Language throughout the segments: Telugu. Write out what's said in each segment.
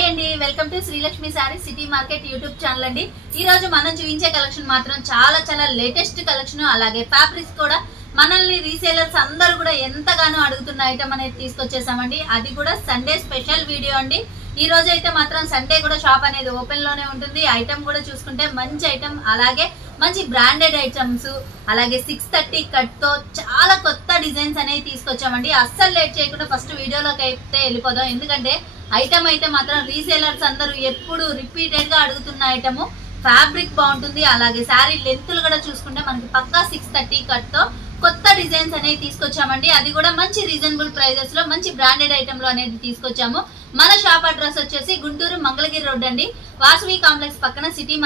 హాయ్ అండి, welcome to Srilakshmi sorry city market YouTube channel అండి. ఈ రోజు మనం చూపించే కలెక్షన్ మాత్రం చాలా లేటెస్ట్ కలెక్షన్. అలాగే ఫ్యాబ్రిక్స్ కూడా మనల్ని రీసేలర్స్ అందరూ కూడా ఎంతగానో అడుగుతున్న ఐటమ్ అనేది తీసుకొచ్చేసామండి. అది కూడా సండే స్పెషల్ వీడియో అండి. ఈ రోజు అయితే మాత్రం సండే కూడా షాప్ అనేది ఓపెన్ లోనే ఉంటుంది. ఐటమ్ కూడా చూసుకుంటే మంచి ఐటమ్, అలాగే మంచి బ్రాండెడ్ ఐటమ్స్, అలాగే 630 కట్ తో చాలా కొత్త డిజైన్స్ అనేవి తీసుకొచ్చామండి. అస్సలు లేట్ చేయకుండా ఫస్ట్ వీడియోలోకి అయితే వెళ్ళిపోదాం. ఎందుకంటే ఐటమ్ అయితే మాత్రం రీసేలర్స్ అందరూ ఎప్పుడు రిపీటెడ్ గా అడుగుతున్న ఐటమ్. ఫ్యాబ్రిక్ బాగుంటుంది, అలాగే శారీ లెంత్లు కూడా చూసుకుంటే మనకి పక్కా 630 కట్ తో కొత్త డిజైన్స్ అనేది తీసుకొచ్చామండి. అది కూడా మంచి రీజనబుల్ ప్రైజెస్ లో మంచి బ్రాండెడ్ ఐటమ్ లో అనేది తీసుకొచ్చాము. మన షాప్ అడ్రస్ వచ్చేసి గుంటూరు మంగళగిరి రోడ్ అండి, వాసవి కాంప్లెక్స్ పక్కన సిటీ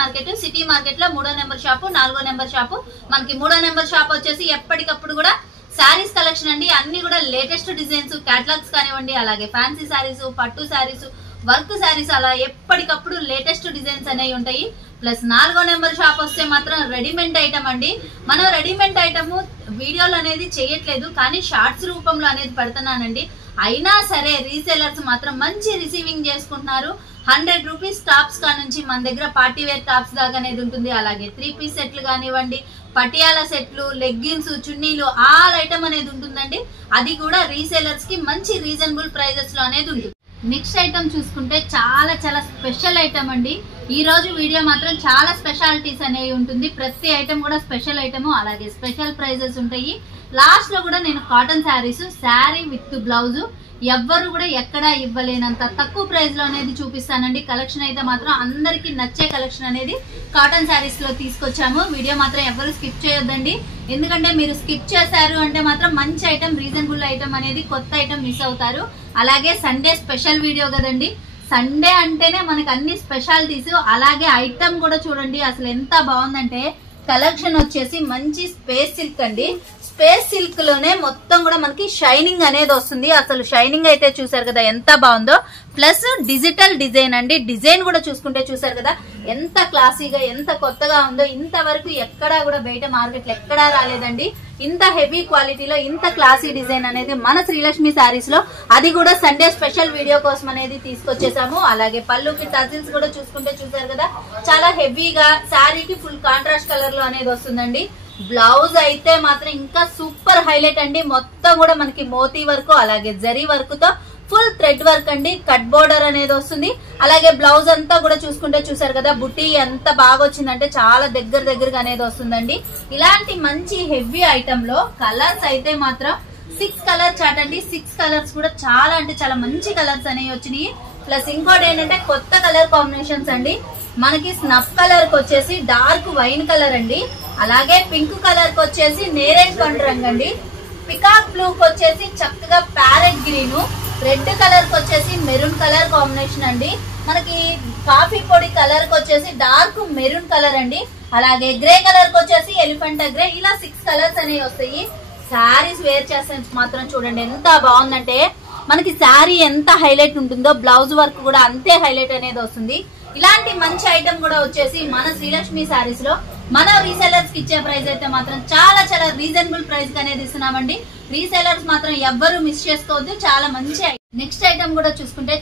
మార్కెట్ లో 3వ నెంబర్ షాపు, 4వ నెంబర్ షాపు. మనకి 3వ నెంబర్ షాప్ వచ్చేసి ఎప్పటికప్పుడు కూడా శారీస్ కలెక్షన్ అండి. అన్ని కూడా లేటెస్ట్ డిజైన్స్, క్యాటలాగ్స్ కానివ్వండి, అలాగే ఫ్యాన్సీ శారీస్, పట్టు శారీస్, వర్క్ శారీస్, అలా ఎప్పటికప్పుడు లేటెస్ట్ డిజైన్స్ అనేవి ఉంటాయి. ప్లస్ 4వ నెంబర్ షాప్ వస్తే మాత్రం రెడీమేడ్ ఐటమ్ అండి. మనం రెడీమేడ్ ఐటమ్ వీడియోలు అనేది చేయట్లేదు, కానీ షార్ట్స్ రూపంలో అనేది పెడుతున్నానండి. అయినా సరే రీసేలర్స్ మాత్రం మంచి రిసీవింగ్ చేసుకుంటున్నారు. 100 రూపీస్ టాప్స్ కా నుంచి మన దగ్గర పార్టీ వేర్ టాప్స్ దాకా అనేది ఉంటుంది. అలాగే 3 పీస్ సెట్లు కానివ్వండి, పటియాల సెట్లు, లెగ్గిన్స్, చున్నీలు, ఆల్ ఐటమ్ అనేది ఉంటుందండి. అది కూడా రీసేలర్స్ కి మంచి రీజనబుల్ ప్రైజెస్ లో అనేది ఉంటుంది. నెక్స్ట్ ఐటమ్ చూసుకుంటే చాలా స్పెషల్ ఐటమ్ అండి. ఈ రోజు వీడియో మాత్రం చాలా స్పెషాలిటీస్ అనేవి ఉంటుంది. ప్రతి ఐటమ్ కూడా స్పెషల్ ఐటమ్, అలాగే స్పెషల్ ప్రైజెస్ ఉంటాయి. లాస్ట్ లో కూడా నేను cotton saris, sari with blouse ఎవ్వరు కూడా ఎక్కడా ఇవ్వలేనంత తక్కువ ప్రైస్ లో అనేది చూపిస్తానండి. కలెక్షన్ అయితే మాత్రం అందరికి నచ్చే కలెక్షన్ అనేది కాటన్ శారీస్ లో తీసుకొచ్చాము. వీడియో మాత్రం ఎవరు స్కిప్ చేయొద్దండి, ఎందుకంటే మీరు స్కిప్ చేశారు అంటే మాత్రం మంచి ఐటమ్, రీజనబుల్ ఐటమ్ అనేది కొత్త ఐటమ్ మిస్ అవుతారు. అలాగే సండే స్పెషల్ వీడియో కదండి, సండే అంటేనే మనకి అన్ని స్పెషాలిటీస్. అలాగే ఐటమ్ కూడా చూడండి అసలు ఎంత బాగుందంటే, కలెక్షన్ వచ్చేసి మంచి స్పేస్ సిల్క్ అండి. స్పేస్ సిల్క్ లోనే మొత్తం కూడా మనకి షైనింగ్ అనేది వస్తుంది. అసలు షైనింగ్ అయితే చూసారు కదా ఎంత బాగుందో. ప్లస్ డిజిటల్ డిజైన్ అండి. డిజైన్ కూడా చూసుకుంటే చూసారు కదా ఎంత క్లాసీగా, ఎంత కొత్తగా ఉందో. ఇంతవరకు ఎక్కడా కూడా బయట మార్కెట్ లో ఎక్కడా రాలేదండి. ఇంత హెవీ క్వాలిటీలో ఇంత క్లాసీ డిజైన్ అనేది మన శ్రీలక్ష్మి శారీస్ లో, అది కూడా సండే స్పెషల్ వీడియో కోసం అనేది తీసుకొచ్చేసాము. అలాగే పళ్ళుకి టజిల్స్ కూడా చూసుకుంటే చూసారు కదా చాలా హెవీగా, శారీకి ఫుల్ కాంట్రాస్ట్ కలర్ లో అనేది వస్తుందండి. బ్లౌజ్ అయితే మాత్రం ఇంకా సూపర్ హైలైట్ అండి. మొత్తం కూడా మనకి మోతీ వర్క్, అలాగే జరీ వర్క్ తో ఫుల్ థ్రెడ్ వర్క్ అండి. కట్ బోర్డర్ అనేది వస్తుంది. అలాగే బ్లౌజ్ అంతా కూడా చూసుకుంటే చూసారు కదా బుట్టి ఎంత బాగా వచ్చిందంటే చాలా దగ్గరగా అనేది వస్తుందండి. ఇలాంటి మంచి హెవీ ఐటమ్ లో కలర్స్ అయితే మాత్రం 6 కలర్ చార్ట్ అండి. 6 కలర్స్ కూడా చాలా అంటే చాలా మంచి కలర్స్ అనేవి వచ్చినాయి. ప్లస్ ఇంకోటి ఏంటంటే కొత్త కలర్ కాంబినేషన్స్ అండి. మనకి స్నఫ్ కలర్ కి వచ్చేసి డార్క్ వైన్ కలర్ అండి. అలాగే పింక్ కలర్ కి వచ్చేసి నేరేడ్ పండు రంగు అండి. పికాక్ బ్లూ కి వచ్చేసి చక్కగా ప్యారెట్ గ్రీన్, రెడ్ కలర్ కి వచ్చేసి మెరూన్ కలర్ కాంబినేషన్ అండి. మనకి కాఫీ పొడి కలర్ కి వచ్చేసి డార్క్ మెరూన్ కలర్ అండి. అలాగే గ్రే కలర్ కి వచ్చేసి ఎలిఫెంటా గ్రే. ఇలా 6 కలర్స్ అనేవి వస్తాయి. శారీస్ వేర్ చేస్తే మాత్రం చూడండి ఎంత బాగుందంటే, మనకి శారీ ఎంత హైలైట్ ఉంటుందో బ్లౌజ్ వర్క్ కూడా అంతే హైలైట్ అనేది వస్తుంది. ఇలాంటి మంచి ఐటమ్ కూడా వచ్చేసి మన శ్రీలక్ష్మి శారీస్ లో మన రీసెలర్స్ కి ఇచ్చే ప్రైస్ అయితే మాత్రం చాలా రీజనబుల్ ప్రైస్ అనేది ఇస్తున్నామండి. రీసెలర్స్ మాత్రం ఎవ్వరు మిస్ చేసుకోవద్దు, చాలా మంచి. నెక్స్ట్ ఐటమ్ కూడా చూసుకుంటే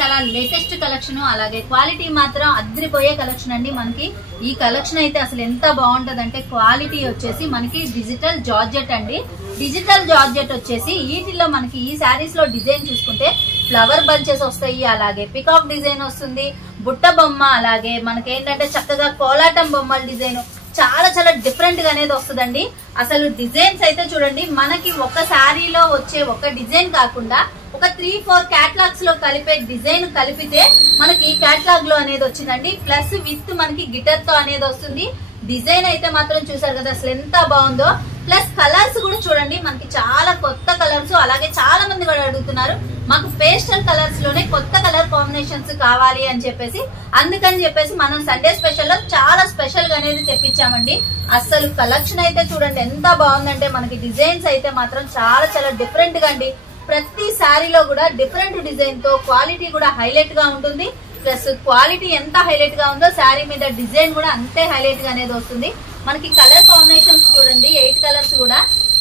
చాలా లేటెస్ట్ కలెక్షన్, అలాగే క్వాలిటీ మాత్రం అద్రిపోయే కలెక్షన్ అండి. మనకి ఈ కలెక్షన్ అయితే అసలు ఎంత బాగుంటది అంటే, క్వాలిటీ వచ్చేసి మనకి డిజిటల్ జార్జెట్ అండి. డిజిటల్ జార్జెట్ వచ్చేసి వీటిలో మనకి ఈ శారీస్ లో డిజైన్ చూసుకుంటే ఫ్లవర్ బంచెస్ వస్తాయి, అలాగే పికాక్ డిజైన్ వస్తుంది, బుట్ట బొమ్మ, అలాగే మనకి ఏంటంటే చక్కగా కోలాటం బొమ్మల డిజైన్ చాలా డిఫరెంట్ గా అనేది వస్తుందండి. అసలు డిజైన్స్ అయితే చూడండి, మనకి ఒక శారీలో వచ్చే ఒక డిజైన్ కాకుండా ఒక 3-4 క్యాటలాగ్స్ లో కలిపే డిజైన్ కలిపితే మనకి ఈ క్యాటలాగ్ లో అనేది వచ్చిందండి. ప్లస్ విత్ మనకి గిటర్ తో అనేది వస్తుంది. డిజైన్ అయితే మాత్రం చూసారు కదా అసలు ఎంత బాగుందో. ప్లస్ కలర్స్ కూడా చూడండి మనకి చాలా కొత్త కలర్స్. అలాగే చాలా మంది కూడా అడుగుతున్నారు మాకు పేస్టల్ కలర్స్ లోనే కొత్త కలర్ కాంబినేషన్స్ కావాలి అని చెప్పేసి, అందుకని చెప్పేసి మనం సండే స్పెషల్ లో చాలా స్పెషల్ గా అనేది తెప్పించామండి. అసలు కలెక్షన్ అయితే చూడండి ఎంత బాగుందంటే, మనకి డిజైన్స్ అయితే మాత్రం చాలా డిఫరెంట్ గా అండి. ప్రతి శారీలో కూడా డిఫరెంట్ డిజైన్ తో క్వాలిటీ కూడా హైలైట్ గా ఉంటుంది. ప్లస్ క్వాలిటీ ఎంత హైలైట్ గా ఉందో శారీ మీద డిజైన్ కూడా అంతే హైలైట్ గా అనేది వస్తుంది. మనకి కలర్ కాంబినేషన్స్ చూడండి 8 కలర్స్ కూడా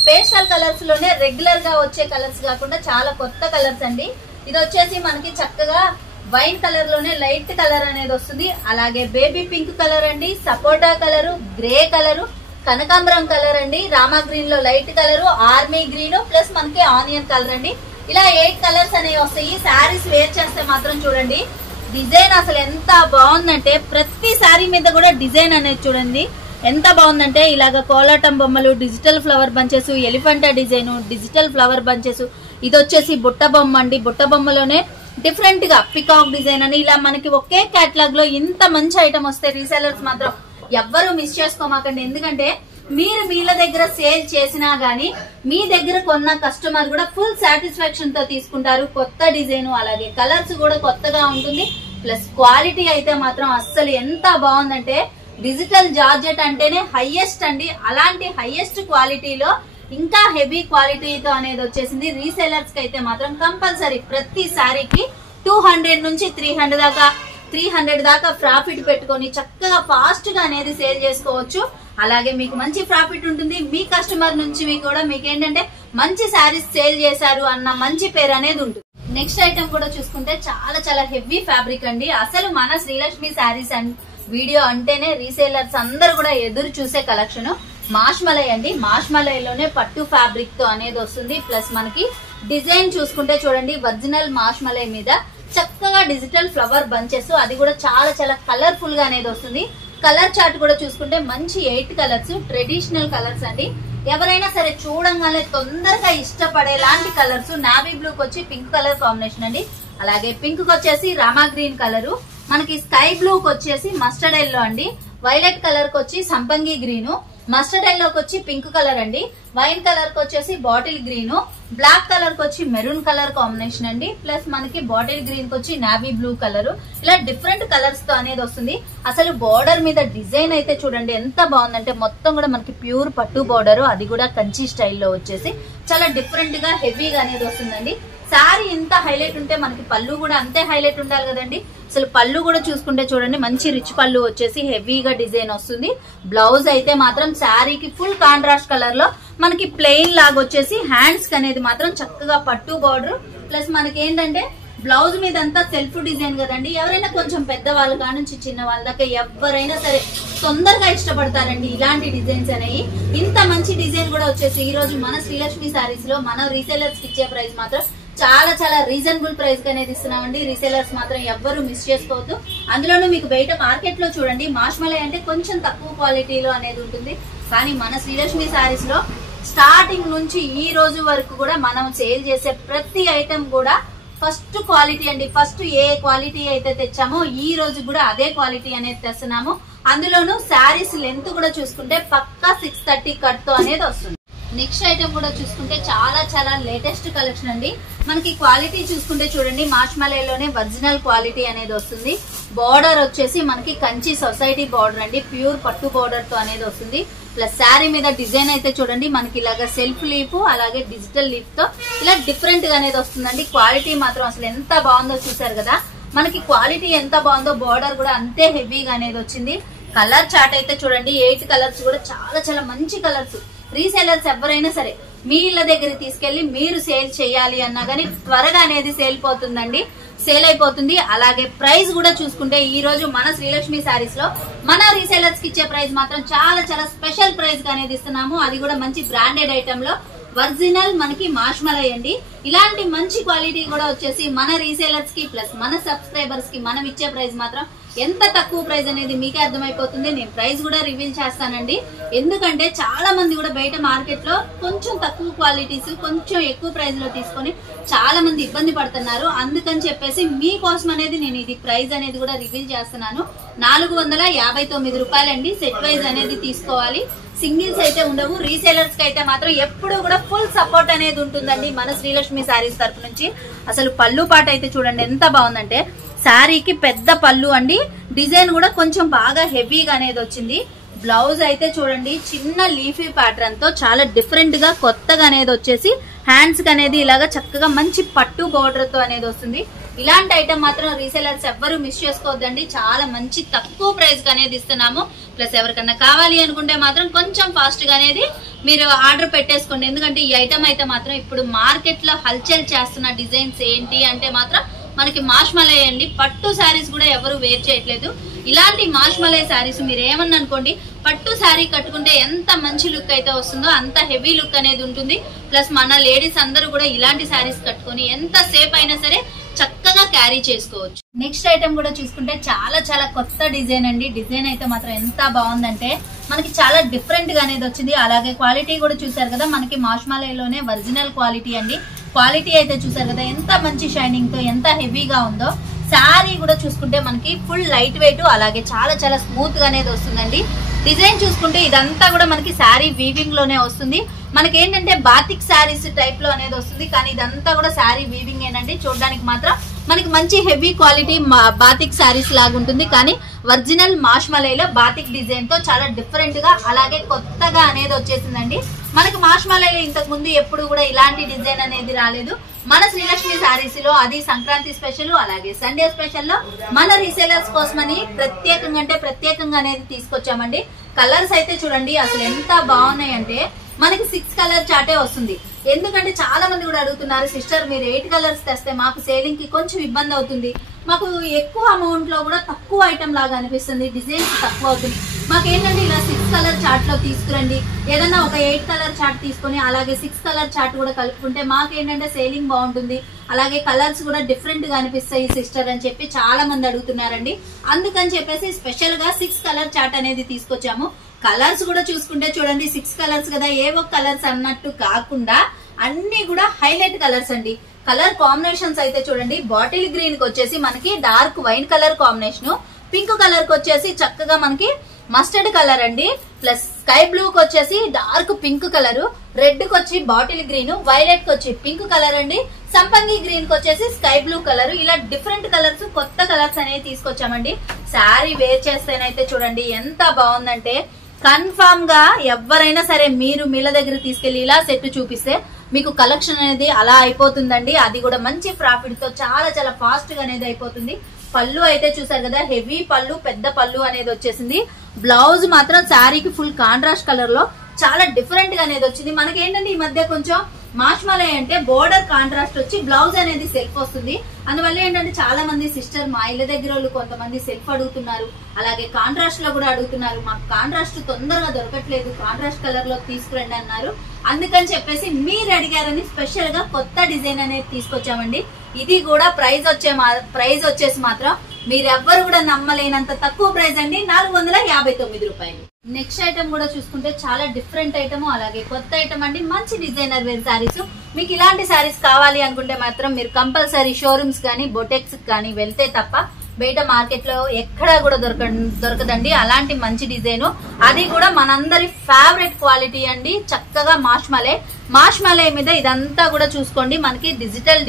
పేస్టల్ కలర్స్ లోనే రెగ్యులర్ గా వచ్చే కలర్స్ కాకుండా చాలా కొత్త కలర్స్ అండి. ఇది వచ్చేసి మనకి చక్కగా వైన్ కలర్ లోనే లైట్ కలర్ అనేది వస్తుంది. అలాగే బేబీ పింక్ కలర్ అండి, సపోటా కలర్, గ్రే కలర్, కనకాంబరం కలర్ అండి, రామా గ్రీన్ లో light colour, army green plus మనకి ఆనియన్ కలర్ అండి. ఇలా 8 కలర్స్ అనేవి వస్తాయి. శారీస్ వేర్ చేస్తే మాత్రం చూడండి డిజైన్ అసలు ఎంత బాగుందంటే ప్రతి శారీ మీద కూడా డిజైన్ అనేది చూడండి ఎంత బాగుందంటే ఇలాగ కోలాటం బొమ్మలు, digital flower bunches, Elephanta design, digital flower bunches, ఇది వచ్చేసి బుట్ట బొమ్మ అండి. బుట్ట బొమ్మలోనే డిఫరెంట్ గా పికాక్ డిజైన్ అని ఇలా మనకి ఒకే కేటలాగ్ లో ఇంత మంచి ఐటమ్ వస్తే రీసెలర్స్ మాత్రం ఎవ్వరూ మిస్ చేసుకోమాకండి. ఎందుకంటే మీరు వీళ్ళ దగ్గర సేల్ చేసినా గానీ మీ దగ్గర కొన్న కస్టమర్ కూడా ఫుల్ సాటిస్ఫాక్షన్ తో తీసుకుంటారు. కొత్త డిజైన్ అలాగే కలర్స్ కూడా కొత్తగా ఉంటుంది. ప్లస్ క్వాలిటీ అయితే మాత్రం అస్సలు ఎంత బాగుందంటే డిజిటల్ జార్జెట్ అంటేనే హైయెస్ట్ అండి. అలాంటి హైయెస్ట్ క్వాలిటీలో ఇంకా హెవీ క్వాలిటీతో అనేది వచ్చేసింది. రీసెలర్స్ కి అయితే మాత్రం కంపల్సరీ ప్రతి శారీకి 200 నుంచి 300 దాకా ప్రాఫిట్ పెట్టుకొని చక్కగా ఫాస్ట్ గా అనేది సేల్ చేసుకోవచ్చు. అలాగే మీకు మంచి ప్రాఫిట్ ఉంటుంది. మీ కస్టమర్ నుంచి కూడా మీకు ఏంటంటే మంచి శారీస్ సేల్ చేశారు అన్న మంచి పేరు అనేది ఉంటుంది. నెక్స్ట్ ఐటమ్ కూడా చూసుకుంటే చాలా చాలా హెవీ ఫ్యాబ్రిక్ అండి. అసలు మన శ్రీలక్ష్మి శారీస్ అండ్ వీడియో అంటేనే రీసేలర్స్ అందరు కూడా ఎదురు చూసే కలెక్షన్ మాష్మలై అండి. మాష్మలైలోనే పట్టు ఫ్యాబ్రిక్ తో అనేది వస్తుంది. ప్లస్ మనకి డిజైన్ చూసుకుంటే చూడండి ఒరిజినల్ మాష్మలై మీద చక్కగా డిజిటల్ ఫ్లవర్ బంచెస్, అది కూడా చాలా చాలా కలర్ఫుల్ గా అనేది వస్తుంది. కలర్ చార్ట్ కూడా చూసుకుంటే మంచి 8 కలర్స్ ట్రెడిషనల్ కలర్స్ అండి. ఎవరైనా సరే చూడంగానే తొందరగా ఇష్టపడేలాంటి కలర్స్. నావీ బ్లూకి వచ్చి పింక్ కలర్ కాంబినేషన్ అండి. అలాగే పింక్ కి వచ్చేసి రామా గ్రీన్ కలరు, మనకి స్కై బ్లూకి వచ్చేసి మస్టర్డ్ ఎల్లో అండి, వైలెట్ కలర్ కి వచ్చి సంపంగి గ్రీను, మస్టర్డ్ ఎల్లోకి వచ్చి పింక్ కలర్ అండి, వైన్ కలర్ కి వచ్చేసి బాటిల్ గ్రీన్, బ్లాక్ కలర్ కి వచ్చి మెరూన్ కలర్ కాంబినేషన్ అండి. ప్లస్ మనకి బాటిల్ గ్రీన్ కి వచ్చి నావీ బ్లూ కలర్. ఇలా డిఫరెంట్ కలర్స్ తో అనేది వస్తుంది. అసలు బోర్డర్ మీద డిజైన్ అయితే చూడండి ఎంత బాగుందంటే మొత్తం కూడా మనకి ప్యూర్ పట్టు బోర్డర్, అది కూడా కంచి స్టైల్లో వచ్చేసి చాలా డిఫరెంట్ గా హెవీగా అనేది వస్తుందండి. శారీ ఇంత హైలైట్ ఉంటే మనకి పళ్ళు కూడా అంతే హైలైట్ ఉండాలి కదండి. అసలు పళ్ళు కూడా చూసుకుంటే చూడండి మంచి రిచ్ పళ్ళు వచ్చేసి హెవీగా డిజైన్ వస్తుంది. బ్లౌజ్ అయితే మాత్రం శారీకి ఫుల్ కాంట్రాస్ట్ కలర్ లో మనకి ప్లెయిన్ లాగా వచ్చేసి హ్యాండ్స్ అనేది మాత్రం చక్కగా పట్టు బార్డర్. ప్లస్ మనకి ఏంటంటే బ్లౌజ్ మీద అంతా సెల్ఫ్ డిజైన్ కదండి. ఎవరైనా కొంచెం పెద్ద వాళ్ళ కాడ నుంచి చిన్న వాళ్ళ దాకా ఎవరైనా సరే తొందరగా ఇష్టపడతారండి ఇలాంటి డిజైన్స్ అనేవి. ఇంత మంచి డిజైన్ కూడా వచ్చేసి ఈ రోజు మన శ్రీలక్ష్మి శారీస్ లో మన రీసేలర్స్ ఇచ్చే ప్రైస్ మాత్రం చాలా చాలా రీజనబుల్ ప్రైస్ గా అనేది ఇస్తున్నామండి. రీసేలర్స్ మాత్రం ఎవ్వరు మిస్ చేసుకోవద్దు. అందులోనూ మీకు బయట మార్కెట్ లో చూడండి మాష్మలై అంటే కొంచెం తక్కువ క్వాలిటీలో అనేది ఉంటుంది. కానీ మన శ్రీలక్ష్మి శారీస్ లో స్టార్టింగ్ నుంచి ఈ రోజు వరకు కూడా మనం సేల్ చేసే ప్రతి ఐటమ్ కూడా ఫస్ట్ క్వాలిటీ అండి. ఫస్ట్ ఏ క్వాలిటీ అయితే తెచ్చామో ఈ రోజు కూడా అదే క్వాలిటీ అనేది తెస్తున్నాము. అందులోనూ శారీస్ లెంత్ కూడా చూసుకుంటే పక్కా 630 కట్ తో అనేది వస్తుంది. నెక్స్ట్ ఐటమ్ కూడా చూసుకుంటే చాలా చాలా లేటెస్ట్ కలెక్షన్ అండి. మనకి క్వాలిటీ చూసుకుంటే చూడండి మాష్మలైలోనే ఒరిజినల్ క్వాలిటీ అనేది వస్తుంది. బార్డర్ వచ్చేసి మనకి కంచి సొసైటీ బార్డర్ అండి, ప్యూర్ పట్టు బార్డర్ తో అనేది వస్తుంది. ప్లస్ శారీ మీద డిజైన్ అయితే చూడండి మనకి ఇలాగా సెల్ఫ్ లీఫ్ అలాగే డిజిటల్ లీఫ్ తో ఇలా డిఫరెంట్ గా అనేది వస్తుందండి. క్వాలిటీ మాత్రం అసలు ఎంత బాగుందో చూసారు కదా. మనకి క్వాలిటీ ఎంత బాగుందో బార్డర్ కూడా అంతే హెవీగా అనేది వచ్చింది. కలర్ చార్ట్ అయితే చూడండి 8 కలర్స్ కూడా చాలా చాలా మంచి కలర్స్. రీసేలర్స్ ఎవరైనా సరే మీ ఇళ్ళ దగ్గర తీసుకెళ్లి మీరు సేల్ చేయాలి అన్నా గానీ త్వరగా అనేది సేల్ అయిపోతుంది. అలాగే ప్రైస్ కూడా చూసుకుంటే ఈ రోజు మన శ్రీలక్ష్మి శారీస్ లో మన రీసేలర్స్ కి ఇచ్చే ప్రైస్ మాత్రం చాలా చాలా స్పెషల్ ప్రైస్ గా అనేది ఇస్తున్నాము. అది కూడా మంచి బ్రాండెడ్ ఐటమ్ లో ఒరిజినల్ మనకి మాష్మలై అండి. ఇలాంటి మంచి క్వాలిటీ కూడా వచ్చేసి మన రీసేలర్స్ కి ప్లస్ మన సబ్స్క్రైబర్స్ కి మనం ఇచ్చే ప్రైస్ మాత్రం ఎంత తక్కువ ప్రైస్ అనేది మీకే అర్థమైపోతుంది. నేను ప్రైస్ కూడా రివీల్ చేస్తానండి. ఎందుకంటే చాలా మంది కూడా బయట మార్కెట్ లో కొంచెం తక్కువ క్వాలిటీస్ కొంచెం ఎక్కువ ప్రైస్ లో తీసుకొని చాలా మంది ఇబ్బంది పడుతున్నారు. అందుకని చెప్పేసి మీకోసం అనేది నేను ఇది ప్రైస్ అనేది కూడా రివీల్ చేస్తున్నాను. 459 రూపాయలండి. సెట్ వైజ్ అనేది తీసుకోవాలి, సింగిల్స్ అయితే ఉండవు. రీసేలర్స్ కి అయితే మాత్రం ఎప్పుడు కూడా ఫుల్ సపోర్ట్ అనేది ఉంటుందండి మన శ్రీలక్ష్మి శారీస్ తరపు నుంచి. అసలు పళ్ళు పాట అయితే చూడండి ఎంత బాగుందంటే శారీకి పెద్ద పళ్ళు అండి. డిజైన్ కూడా కొంచెం బాగా హెవీగా అనేది వచ్చింది. బ్లౌజ్ అయితే చూడండి చిన్న లీఫీ ప్యాటర్న్ తో చాలా డిఫరెంట్ గా కొత్తగా అనేది వచ్చేసి హ్యాండ్స్ కి అనేది ఇలాగా చక్కగా మంచి పట్టు బోర్డర్ తో అనేది వస్తుంది. ఇలాంటి ఐటమ్ మాత్రం రీసేలర్స్ ఎవ్వరు మిస్ చేసుకోవద్దండి. చాలా మంచి తక్కువ ప్రైస్ కి అనేది ఇస్తున్నాము. ప్లస్ ఎవరికన్నా కావాలి అనుకుంటే మాత్రం కొంచెం ఫాస్ట్ గా అనేది మీరు ఆర్డర్ పెట్టేసుకోండి. ఎందుకంటే ఈ ఐటమ్ అయితే మాత్రం ఇప్పుడు మార్కెట్ లో హల్చల్ చేస్తున్న డిజైన్స్ ఏంటి అంటే మాత్రం మనకి మాష్మలై అండి. పట్టు శారీస్ కూడా ఎవరు వేర్ చేయట్లేదు. ఇలాంటి మాష్మలై శారీస్ మీరు ఏమన్నా అనుకోండి, పట్టు శారీ కట్టుకుంటే ఎంత మంచి లుక్ అయితే వస్తుందో అంత హెవీ లుక్ అనేది ఉంటుంది. ప్లస్ మన లేడీస్ అందరూ కూడా ఇలాంటి శారీస్ కట్టుకొని ఎంత సేఫ్ అయినా సరే చక్కగా క్యారీ చేసుకోవచ్చు. నెక్స్ట్ ఐటమ్ కూడా చూసుకుంటే చాలా చాలా కొత్త డిజైన్ అండి. డిజైన్ అయితే మాత్రం ఎంత బాగుందంటే మనకి చాలా డిఫరెంట్ గా అనేది వచ్చింది. అలాగే క్వాలిటీ కూడా చూసారు కదా, మనకి మాష్మలైలోనే ఒరిజినల్ క్వాలిటీ అండి. క్వాలిటీ అయితే చూసారు కదా ఎంత మంచి షైనింగ్ తో ఎంత హెవీగా ఉందో. శారీ కూడా చూసుకుంటే మనకి ఫుల్ లైట్ వెయిట్, అలాగే చాలా చాలా స్మూత్ గా అనేది వస్తుందండి. డిజైన్ చూసుకుంటే ఇదంతా కూడా మనకి శారీ వీవింగ్ లోనే వస్తుంది. మనకి ఏంటంటే బాతిక్ శారీస్ టైప్ లో అనేది వస్తుంది, కానీ ఇదంతా కూడా శారీ వీవింగ్ ఏనండి. చూడడానికి మాత్రం మనకి మంచి హెవీ క్వాలిటీ బాతిక్ శారీస్ లాగా ఉంటుంది, కానీ ఒరిజినల్ మాష్మలైలో బాతిక్ డిజైన్ తో చాలా డిఫరెంట్ గా అలాగే కొత్తగా అనేది వచ్చేసిందండి. మనకి మాష్మలైలో ఇంతకు ముందు ఎప్పుడు కూడా ఇలాంటి డిజైన్ అనేది రాలేదు. మన శ్రీలక్ష్మి శారీస్ లో అది సంక్రాంతి స్పెషల్ అలాగే సండే స్పెషల్ లో మన రీసేలర్స్ కోసమని ప్రత్యేకంగా అనేది తీసుకొచ్చామండి. కలర్స్ అయితే చూడండి అసలు ఎంత బాగున్నాయి అంటే మనకి 6 కలర్ చార్టే వస్తుంది. ఎందుకంటే చాలా మంది కూడా అడుగుతున్నారు, సిస్టర్ మీరు 8 కలర్స్ తెస్తే మాకు సేలింగ్ కి కొంచెం ఇబ్బంది అవుతుంది, మాకు ఎక్కువ అమౌంట్ లో కూడా తక్కువ ఐటమ్ లాగా అనిపిస్తుంది, డిజైన్స్ తక్కువ అవుతుంది, మాకేంటంటే ఇలా 6 కలర్ చార్ట్ లో తీసుకురండి, ఏదన్నా ఒక 8 కలర్ చార్ట్ తీసుకొని అలాగే 6 కలర్ చార్ట్ కూడా కలుపుకుంటే మాకేంటంటే సేలింగ్ బాగుంటుంది, అలాగే కలర్స్ కూడా డిఫరెంట్ గా అనిపిస్తాయి సిస్టర్ అని చెప్పి చాలా మంది అడుగుతున్నారండి. అందుకని చెప్పేసి స్పెషల్ గా 6 కలర్ చార్ట్ అనేది తీసుకొచ్చాము. కలర్స్ కూడా చూసుకుంటే చూడండి 6 కలర్స్ కదా, ఏవో కలర్స్ అన్నట్టు కాకుండా అన్ని కూడా హైలైట్ కలర్స్ అండి. కలర్ కాంబినేషన్స్ అయితే చూడండి, బాటిల్ గ్రీన్ కి వచ్చేసి మనకి dark wine colour combination, pink colour కి వచ్చేసి చక్కగా మనకి మస్టర్డ్ కలర్ అండి, ప్లస్ స్కై బ్లూ కి వచ్చేసి డార్క్ పింక్ కలర్, రెడ్ కి వచ్చి బాటిల్ గ్రీన్, వైలెట్ కి వచ్చి పింక్ కలర్ అండి, సంపంగి గ్రీన్ కి వచ్చేసి స్కై బ్లూ కలర్, ఇలా డిఫరెంట్ కలర్స్ కొత్త కలర్స్ అనేవి తీసుకొచ్చామండి. శారీ వేర్ చేస్తేనైతే చూడండి ఎంత బాగుందంటే కన్ఫామ్ గా ఎవరైనా సరే మీరు మీల దగ్గర తీసుకెళ్లి ఇలా సెట్ చూపిస్తే మీకు కలెక్షన్ అనేది అలా అయిపోతుందండి. అది కూడా మంచి ప్రాఫిట్ తో చాలా చాలా ఫాస్ట్ గా అనేది అయిపోతుంది. పళ్ళు అయితే చూసారు కదా, హెవీ పళ్ళు, పెద్ద పళ్ళు అనేది వచ్చేసింది. బ్లౌజ్ మాత్రం శారీకి ఫుల్ కాంట్రాస్ట్ కలర్ లో చాలా డిఫరెంట్ గా అనేది వచ్చింది. మనకి ఏంటంటే ఈ మధ్య కొంచెం మాష్మలై అంటే బోర్డర్ కాంట్రాస్ట్ వచ్చి బ్లౌజ్ అనేది సెల్ఫ్ వస్తుంది. అందువల్ల ఏంటంటే చాలా మంది సిస్టర్ మా ఇళ్ళ దగ్గర వాళ్ళు కొంతమంది సెల్ఫ్ అడుగుతున్నారు, అలాగే కాంట్రాస్ట్ లో కూడా అడుగుతున్నారు. మాకు కాంట్రాస్ట్ తొందరగా దొరకట్లేదు, కాంట్రాస్ట్ కలర్ లో తీసుకురండి అన్నారు. అందుకని చెప్పేసి మీరు అడిగారని స్పెషల్ గా కొత్త డిజైన్ అనేది తీసుకొచ్చామండి. ఇది కూడా ప్రైస్ వచ్చేసి మాత్రం మీరెవ్వరు కూడా నమ్మలేనంత తక్కువ ప్రైస్ అండి, 459 రూపాయలు. నెక్స్ట్ ఐటమ్ కూడా చూసుకుంటే చాలా డిఫరెంట్ ఐటమ్ అలాగే కొత్త ఐటమ్ అండి. మంచి డిజైనర్ వేర్ శారీస్. మీకు ఇలాంటి శారీస్ కావాలి అనుకుంటే మాత్రం మీరు కంపల్సరీ షోరూమ్స్ కానీ బొటెక్స్ కానీ వెళ్తే తప్ప బయట మార్కెట్ లో ఎక్కడా కూడా దొరకదండి అలాంటి మంచి డిజైన్. అది కూడా మనందరి ఫేవరెట్ క్వాలిటీ అండి. చక్కగా మాష్మలై మీద ఇదంతా కూడా చూసుకోండి మనకి డిజిటల్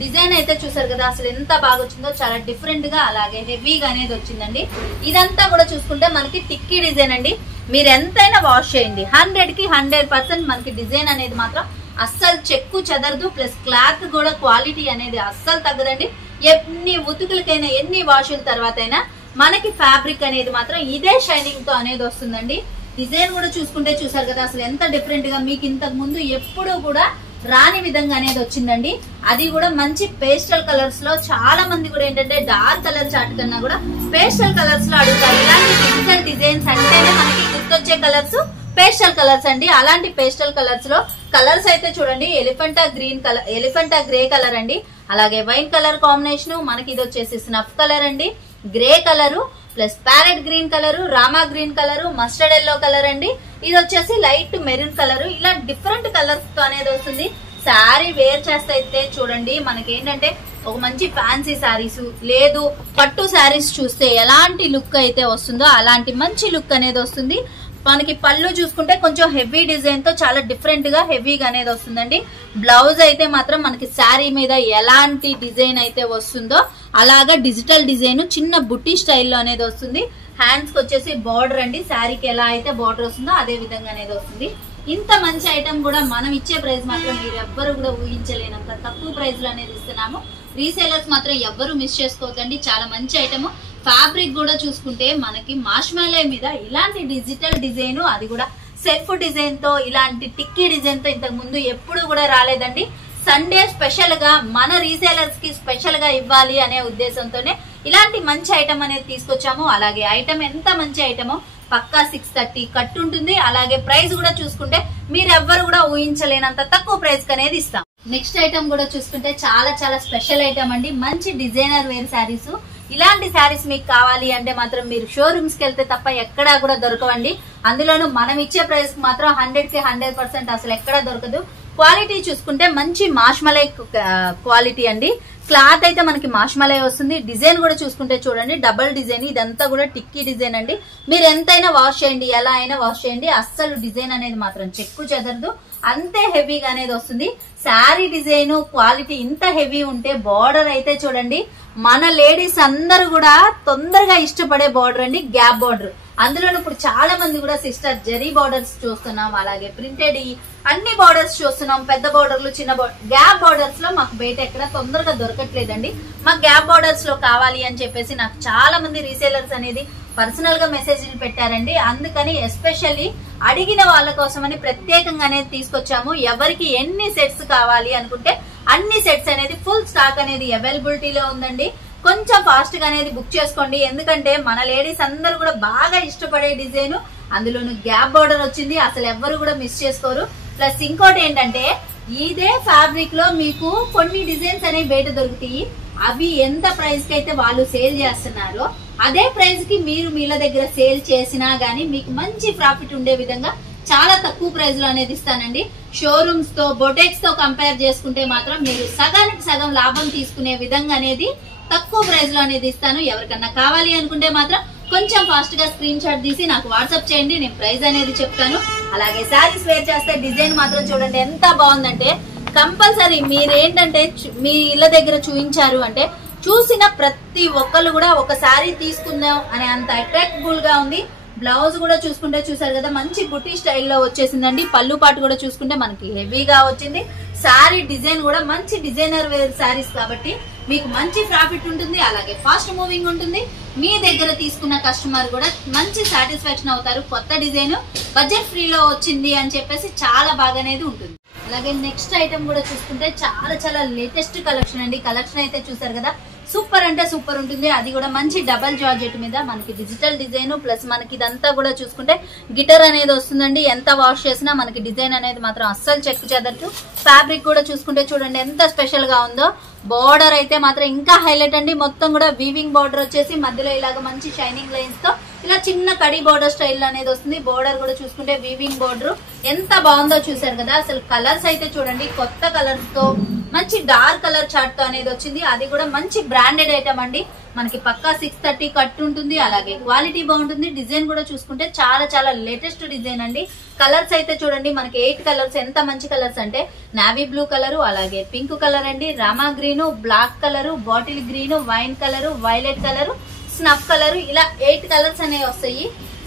డిజైన్ అయితే చూసారు కదా అసలు ఎంత బాగా వచ్చిందో, చాలా డిఫరెంట్ గా అలాగే హెవీగా అనేది వచ్చిందండి. ఇదంతా కూడా చూసుకుంటే మనకి టిక్కీ డిజైన్ అండి. మీరు ఎంతైనా వాష్ చేయండి 100 కి 100% మనకి డిజైన్ అనేది మాత్రం అస్సలు చెక్కు చెదరదు. ప్లస్ క్లాత్ కూడా క్వాలిటీ అనేది అస్సలు తగ్గదండి. ఎన్ని ఉతుకులకైనా ఎన్ని వాషుల తర్వాత అయినా మనకి ఫ్యాబ్రిక్ అనేది మాత్రం ఇదే షైనింగ్ తో అనేది వస్తుందండి. డిజైన్ కూడా చూసుకుంటే చూసారు కదా అసలు ఎంత డిఫరెంట్ గా, మీకు ఇంతకు ముందు ఎప్పుడూ కూడా రాని విధంగా అనేది వచ్చిందండి. అది కూడా మంచి పేస్టల్ కలర్స్ లో. చాలా మంది కూడా ఏంటంటే డార్క్ కలర్ చార్ట్ కన్నా కూడా పేస్టల్ కలర్స్ లో అడుగుతారు. ఇలాంటి డిజిటల్ డిజైన్స్ అంటేనే మనకి గుర్తొచ్చే కలర్స్ పేస్టల్ కలర్స్ అండి. అలాంటి పేస్టల్ కలర్స్ లో కలర్స్ అయితే చూడండి, ఎలిఫెంటా గ్రే కలర్ అండి, అలాగే వైన్ కలర్ కాంబినేషన్, మనకి ఇది వచ్చేసి స్నఫ్ కలర్ అండి, grey colour, plus parrot green colour, Rama green colour, mustard yellow colour అండి, ఇది వచ్చేసి లైట్ మెరూన్ కలరు. ఇలా డిఫరెంట్ కలర్స్ తో అనేది వస్తుంది. శారీ వేర్ చేస్తే అయితే చూడండి మనకి ఏంటంటే ఒక మంచి ఫ్యాన్సీ శారీస్ లేదు పట్టు శారీస్ చూస్తే ఎలాంటి లుక్ అయితే వస్తుందో అలాంటి మంచి లుక్ అనేది వస్తుంది. మనకి పళ్ళు చూసుకుంటే కొంచెం హెవీ డిజైన్ తో చాలా డిఫరెంట్ గా హెవీగా అనేది వస్తుందండి. బ్లౌజ్ అయితే మాత్రం మనకి శారీ మీద ఎలాంటి డిజైన్ అయితే వస్తుందో అలాగా డిజిటల్ డిజైన్ చిన్న బుట్టి స్టైల్లో అనేది వస్తుంది. హ్యాండ్స్ కి వచ్చేసి బార్డర్ అండి, శారీకి ఎలా అయితే బార్డర్ వస్తుందో అదే విధంగా అనేది వస్తుంది. ఇంత మంచి ఐటమ్ కూడా మనం ఇచ్చే ప్రైస్ మాత్రం మీరు ఎవ్వరు కూడా ఊహించలేనంత తక్కువ ప్రైస్ లో అనేది ఇస్తున్నాము. రీసేలర్స్ మాత్రం ఎవ్వరు మిస్ చేసుకోవద్దండి, చాలా మంచి ఐటమ్. ఫ్యాబ్రిక్ కూడా చూసుకుంటే మనకి మాష్మలై మీద ఇలాంటి డిజిటల్ డిజైన్, అది కూడా సెల్ఫ్ డిజైన్ తో, ఇలాంటి టిక్కీ డిజైన్ తో ఇంతకు ముందు ఎప్పుడు కూడా రాలేదండి. సండే స్పెషల్ గా మన రీసేలర్స్ కి స్పెషల్ గా ఇవ్వాలి అనే ఉద్దేశంతోనే ఇలాంటి మంచి ఐటమ్ అనేది తీసుకొచ్చాము. అలాగే ఐటమ్ ఎంత మంచి ఐటమో పక్కా 630 కట్ ఉంటుంది. అలాగే ప్రైస్ కూడా చూసుకుంటే మీరెవ్వరు కూడా ఊహించలేనంత తక్కువ ప్రైస్ కి అనేది ఇస్తాం. నెక్స్ట్ ఐటమ్ కూడా చూసుకుంటే చాలా చాలా స్పెషల్ ఐటమ్ అండి. మంచి డిజైనర్ వేర్ శారీస్. ఇలాంటి శారీస్ మీకు కావాలి అంటే మాత్రం మీరు షోరూమ్స్ కి వెళ్తే తప్ప ఎక్కడా కూడా దొరకవండి. అందులోనూ మనం ఇచ్చే ప్రైస్ కి మాత్రం 100కి 100% అసలు ఎక్కడా దొరకదు. క్వాలిటీ చూసుకుంటే మంచి మాష్మలై క్వాలిటీ అండి. క్లాత్ అయితే మనకి మాష్మలై వస్తుంది. డిజైన్ కూడా చూసుకుంటే చూడండి డబుల్ డిజైన్, ఇదంతా కూడా టిక్కీ డిజైన్ అండి. మీరు ఎంతైనా వాష్ చేయండి, ఎలా అయినా వాష్ చేయండి, అస్సలు డిజైన్ అనేది మాత్రం చెక్కు చెదరదు, అంతే హెవీగా అనేది వస్తుంది. శారీ డిజైన్ క్వాలిటీ ఇంత హెవీ ఉంటే బార్డర్ అయితే చూడండి మన లేడీస్ అందరూ కూడా తొందరగా ఇష్టపడే బార్డర్ అండి, గ్యాప్ బార్డర్. అందులోనూ ఇప్పుడు చాలా మంది కూడా సిస్టర్ జరీ బార్డర్స్ చూస్తున్నాం, అలాగే ప్రింటెడ్ అన్ని బార్డర్స్ చూస్తున్నాం. పెద్ద బార్డర్లు, చిన్న గ్యాప్ బార్డర్స్ లో మాకు బయట ఎక్కడ తొందరగా దొరకట్లేదండి. మాకు గ్యాప్ బార్డర్స్ లో కావాలి అని చెప్పేసి నాకు చాలా మంది రీసేలర్స్ అనేది పర్సనల్ గా మెసేజ్లు పెట్టారండి. అందుకని ఎస్పెషల్లీ అడిగిన వాళ్ళ కోసం అని ప్రత్యేకంగా అనేది తీసుకొచ్చాము. ఎవరికి ఎన్ని సెట్స్ కావాలి అనుకుంటే అన్ని సెట్స్ అనేది ఫుల్ స్టాక్ అనేది అవైలబిలిటీలో ఉందండి. కొంచెం ఫాస్ట్ గా అనేది బుక్ చేసుకోండి. ఎందుకంటే మన లేడీస్ అందరూ కూడా బాగా ఇష్టపడే డిజైన్, అందులోనూ గ్యాప్ బార్డర్ వచ్చింది, అసలు ఎవ్వరు కూడా మిస్ చేసుకోరు. ప్లస్ ఇంకోటి ఏంటంటే ఇదే ఫ్యాబ్రిక్ లో మీకు కొన్ని డిజైన్స్ అనేవి బయట దొరుకుతాయి. అవి ఎంత ప్రైస్ కి అయితే వాళ్ళు సేల్ చేస్తున్నారో అదే ప్రైస్ కి మీరు మీల దగ్గర సేల్ చేసినా గానీ మీకు మంచి ప్రాఫిట్ ఉండే విధంగా చాలా తక్కువ ప్రైస్ లో అనేది ఇస్తానండి. షోరూమ్స్ తో బొటెక్స్ తో కంపేర్ చేసుకుంటే మాత్రం మీరు సగానికి సగం లాభం తీసుకునే విధంగా అనేది తక్కువ ప్రైస్ లో అనేది ఇస్తాను. ఎవరికన్నా కావాలి అనుకుంటే మాత్రం కొంచెం ఫాస్ట్ గా స్క్రీన్ షాట్ తీసి నాకు వాట్సాప్ చేయండి, నేను ప్రైస్ అనేది చెప్తాను. అలాగే శారీస్ వేర్ చేస్తే డిజైన్ మాత్రం చూడండి ఎంత బాగుందంటే కంపల్సరీ మీరేంటంటే మీ ఇళ్ళ దగ్గర చూపించారు అంటే చూసిన ప్రతి ఒక్కళ్ళు కూడా ఒక శారీ తీసుకుందాం అనే అంత అట్రాక్టబుల్ గా ఉంది. బ్లౌజ్ కూడా చూసుకుంటే చూసారు కదా మంచి బుటీ స్టైల్లో వచ్చేసిందండి. పళ్ళు పాటు కూడా చూసుకుంటే మనకి హెవీగా వచ్చింది. శారీ డిజైన్ కూడా మంచి డిజైనర్ వేర్ శారీస్ కాబట్టి మీకు మంచి ప్రాఫిట్ ఉంటుంది, అలాగే ఫాస్ట్ మూవింగ్ ఉంటుంది. మీ దగ్గర తీసుకున్న కస్టమర్ కూడా మంచి సాటిస్ఫాక్షన్ అవుతారు. కొత్త డిజైన్ బడ్జెట్ ఫ్రీలో వచ్చింది అని చెప్పేసి చాలా బాగా అనేది ఉంటుంది. అలాగే నెక్స్ట్ ఐటమ్ కూడా చూసుకుంటే చాలా చాలా లేటెస్ట్ కలెక్షన్ అండి. కలెక్షన్ అయితే చూసారు కదా సూపర్ అంటే సూపర్ ఉంటుంది. అది కూడా మంచి డబల్ జార్జెట్ మీద మనకి డిజిటల్ డిజైన్ ప్లస్ మనకి ఇదంతా కూడా చూసుకుంటే గిటర్ అనేది వస్తుందండి. ఎంత వాష్ చేసినా మనకి డిజైన్ అనేది మాత్రం అస్సలు చెక్కు చెదరదు. ఫ్యాబ్రిక్ కూడా చూసుకుంటే చూడండి ఎంత స్పెషల్ గా ఉందో. బార్డర్ అయితే మాత్రం ఇంకా హైలైట్ అండి. మొత్తం కూడా వీవింగ్ బార్డర్ వచ్చేసి మధ్యలో ఇలాగ మంచి షైనింగ్ లైన్స్ తో ఇలా చిన్న కడి బార్డర్ స్టైల్ అనేది వస్తుంది. బార్డర్ కూడా చూసుకుంటే వీవింగ్ బార్డర్ ఎంత బాగుందో చూసారు కదా. అసలు కలర్స్ అయితే చూడండి కొత్త కలర్స్ తో మంచి డార్క్ కలర్ చార్ట్ తో అనేది వచ్చింది. అది కూడా మంచి బ్రాండెడ్ ఐటమ్ అండి. మనకి పక్కా 630 కట్ ఉంటుంది, అలాగే క్వాలిటీ బాగుంటుంది. డిజైన్ కూడా చూసుకుంటే చాలా చాలా లేటెస్ట్ డిజైన్ అండి. కలర్స్ అయితే చూడండి మనకి 8 కలర్స్ ఎంత మంచి కలర్స్ అంటే నావీ బ్లూ కలర్, అలాగే పింక్ కలర్ అండి, రామా green, black colour, bottle green, wine colour, violet colour, snuff colour, ఇలా 8 కలర్స్ అనేవి వస్తాయి.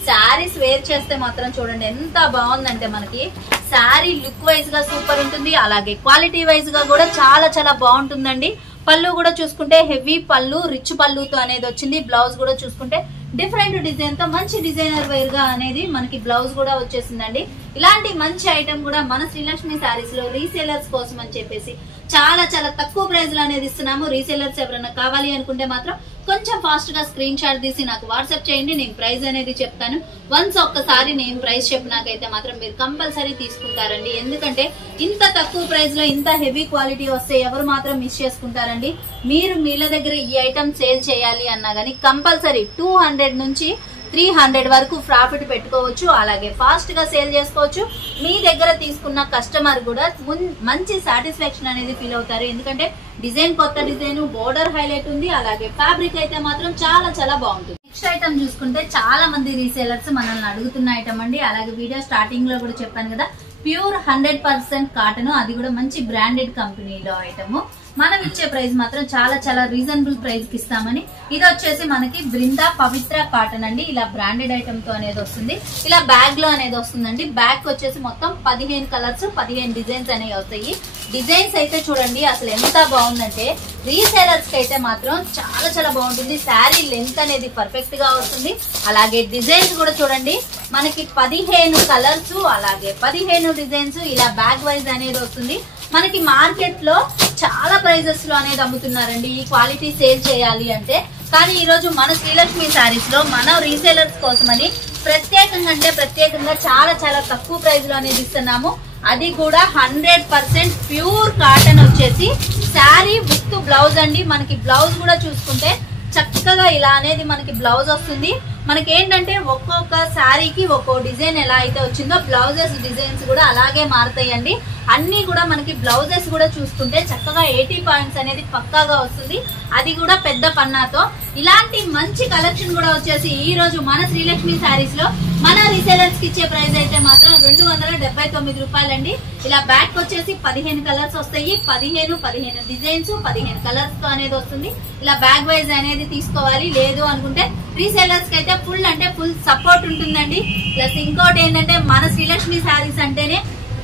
శారీస్ వేర్ చేస్తే మాత్రం చూడండి ఎంత బాగుందంటే మనకి శారీ లుక్ వైజ్ గా సూపర్ ఉంటుంది, అలాగే క్వాలిటీ వైజ్ గా కూడా చాలా చాలా బాగుంటుందండి. పళ్ళు కూడా చూసుకుంటే హెవీ పళ్ళు, రిచ్ పళ్ళుతో అనేది వచ్చింది. బ్లౌజ్ కూడా చూసుకుంటే డిఫరెంట్ డిజైన్ తో మంచి డిజైనర్ వేర్ గా అనేది మనకి బ్లౌజ్ కూడా వచ్చేసిందండి. ఇలాంటి మంచి ఐటమ్ కూడా మన శ్రీలక్ష్మి శారీస్ లో రీసేలర్స్ కోసం అని చెప్పేసి చాలా చాలా తక్కువ ప్రైస్ లో అనేది ఇస్తున్నాము. రీసేలర్స్ ఎవరైనా కావాలి అనుకుంటే మాత్రం కొంచెం ఫాస్ట్ గా స్క్రీన్ షాట్ తీసి నాకు వాట్సాప్ చేయండి, నేను ప్రైస్ అనేది చెప్తాను. వన్స్ ఒక్కసారి నేను ప్రైస్ చెప్పినాకైతే మాత్రం మీరు కంపల్సరీ తీసుకుంటారండి. ఎందుకంటే ఇంత తక్కువ ప్రైస్ లో ఇంత హెవీ క్వాలిటీ వస్తే ఎవరు మాత్రం మిస్ చేసుకుంటారండి. మీరు మీల దగ్గర ఈ ఐటమ్ సేల్ చేయాలి అన్నా గానీ కంపల్సరీ 200 నుంచి 300 వరకు ప్రాఫిట్ పెట్టుకోవచ్చు, అలాగే ఫాస్ట్ గా సేల్ చేసుకోవచ్చు. మీ దగ్గర తీసుకున్న కస్టమర్ కూడా మంచి సాటిస్ఫాక్షన్ అనేది ఫీల్ అవుతారు. ఎందుకంటే డిజైన్ కొత్త డిజైన్, బోర్డర్ హైలైట్ ఉంది, అలాగే ఫ్యాబ్రిక్ అయితే మాత్రం చాలా చాలా బాగుంటుంది. నెక్స్ట్ ఐటమ్ చూసుకుంటే చాలా మంది రీసేలర్స్ మనల్ని అడుగుతున్న ఐటమ్ అండి. అలాగే వీడియో స్టార్టింగ్ లో కూడా చెప్పాను కదా ప్యూర్ 100% కాటన్, అది కూడా మంచి బ్రాండెడ్ కంపెనీలో ఐటమ్. మనం ఇచ్చే ప్రైస్ మాత్రం చాలా చాలా రీజనబుల్ ప్రైస్ కి ఇస్తామని. ఇది వచ్చేసి మనకి బృందా పవిత్ర కాటన్ అండి. ఇలా బ్రాండెడ్ ఐటమ్ తో అనేది వస్తుంది. ఇలా బ్యాగ్ లో అనేది వస్తుందండి. బ్యాగ్ వచ్చేసి మొత్తం 15 కలర్స్ 15 డిజైన్స్ అనేవి వస్తాయి. డిజైన్స్ అయితే చూడండి అసలు ఎంత బాగుందంటే రీసేలర్స్ కి అయితే మాత్రం చాలా చాలా బాగుంటుంది. శారీ లెంత్ అనేది పర్ఫెక్ట్ గా వస్తుంది, అలాగే డిజైన్స్ కూడా చూడండి మనకి 15 కలర్స్ అలాగే 15 డిజైన్స్ ఇలా బ్యాగ్ వైజ్ అనేది వస్తుంది. మనకి మార్కెట్ లో చాలా ప్రైజెస్ లో అనేది అమ్ముతున్నారండి ఈ క్వాలిటీ సేల్ చేయాలి అంటే. కానీ ఈ రోజు మన శ్రీలక్ష్మి శారీస్ లో మన రీసేలర్స్ కోసమని ప్రత్యేకంగా చాలా చాలా తక్కువ ప్రైస్ లో అనేది ఇస్తున్నాము. అది కూడా 100% ప్యూర్ కాటన్ వచ్చేసి శారీ విత్ బ్లౌజ్ అండి. మనకి బ్లౌజ్ కూడా చూసుకుంటే చక్కగా ఇలా అనేది మనకి బ్లౌజ్ వస్తుంది. మనకి ఏంటంటే ఒక్కొక్క శారీకి ఒక్కో డిజైన్ ఎలా అయితే వచ్చిందో బ్లౌజెస్ డిజైన్స్ కూడా అలాగే మారుతాయండి. అన్ని కూడా మనకి బ్లౌజెస్ కూడా చూసుకుంటే చక్కగా 80 పాయింట్స్ అనేది పక్కాగా వస్తుంది. అది కూడా పెద్ద పన్నాతో. ఇలాంటి మంచి కలెక్షన్ కూడా వచ్చేసి ఈ రోజు మన శ్రీలక్ష్మి శారీస్ లో మన రీసేలర్స్ కి ఇచ్చే ప్రైస్ అయితే మాత్రం 279 రూపాయలండి. ఇలా బ్యాక్ వచ్చేసి 15 కలర్స్ వస్తాయి. 15 డిజైన్స్ 15 కలర్స్ తో అనేది వస్తుంది. ఇలా బ్యాగ్ వైజ్ అనేది తీసుకోవాలి. లేదు అనుకుంటే రీసేలర్స్ కి అయితే ఫుల్ అంటే ఫుల్ సపోర్ట్ ఉంటుందండి. ప్లస్ ఇంకోటి ఏంటంటే మన శ్రీలక్ష్మి శారీస్ అంటేనే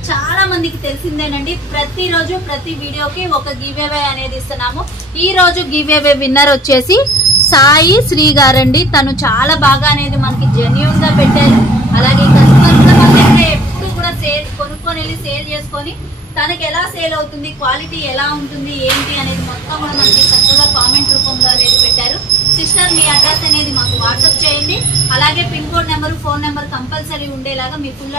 చాలా మందికి తెలిసిందేనండి. ప్రతిరోజు ప్రతి వీడియోకి ఒక గివ్ అవే అనేది ఇస్తున్నాము. ఈ రోజు గివ్ అవే విన్నర్ వచ్చేసి సాయి శ్రీ గారండి. తను చాలా బాగా అనేది మనకి జెన్యూన్ గా పెట్టారు. అలాగే కస్టమర్స్ ఎప్పుడు కూడా కొనుక్కొని వెళ్ళి సేల్ చేసుకొని తనకి ఎలా సేల్ అవుతుంది, క్వాలిటీ ఎలా ఉంటుంది ఏంటి అనేది మొత్తం కూడా మనకి చక్కగా కామెంట్ రూపంలో అనేది పెట్టారు. సిస్టర్ మీ అడ్రస్ అనేది మాకు వాట్సాప్ చేయండి. అలాగే pin code number, phone number compulsory ఉండేలాగా మీ ఫుల్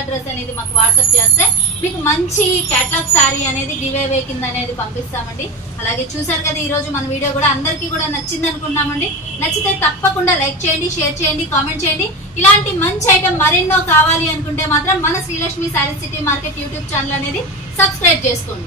అడ్రస్ అనేది మాకు వాట్సాప్ చేస్తే మీకు మంచి కేటలాగ్ శారీ అనేది గివ్ అవే కింద అనేది పంపిస్తామండి. అలాగే చూసారు కదా ఈ రోజు మన వీడియో కూడా అందరికీ కూడా నచ్చింది అనుకున్నామండి. నచ్చితే తప్పకుండా లైక్ చేయండి, షేర్ చేయండి, కామెంట్ చేయండి. ఇలాంటి మంచి ఐటమ్ మరెన్నో కావాలి అనుకుంటే మాత్రం మన Srilakshmi sari city market YouTube channel అనేది సబ్స్క్రైబ్ చేసుకోండి.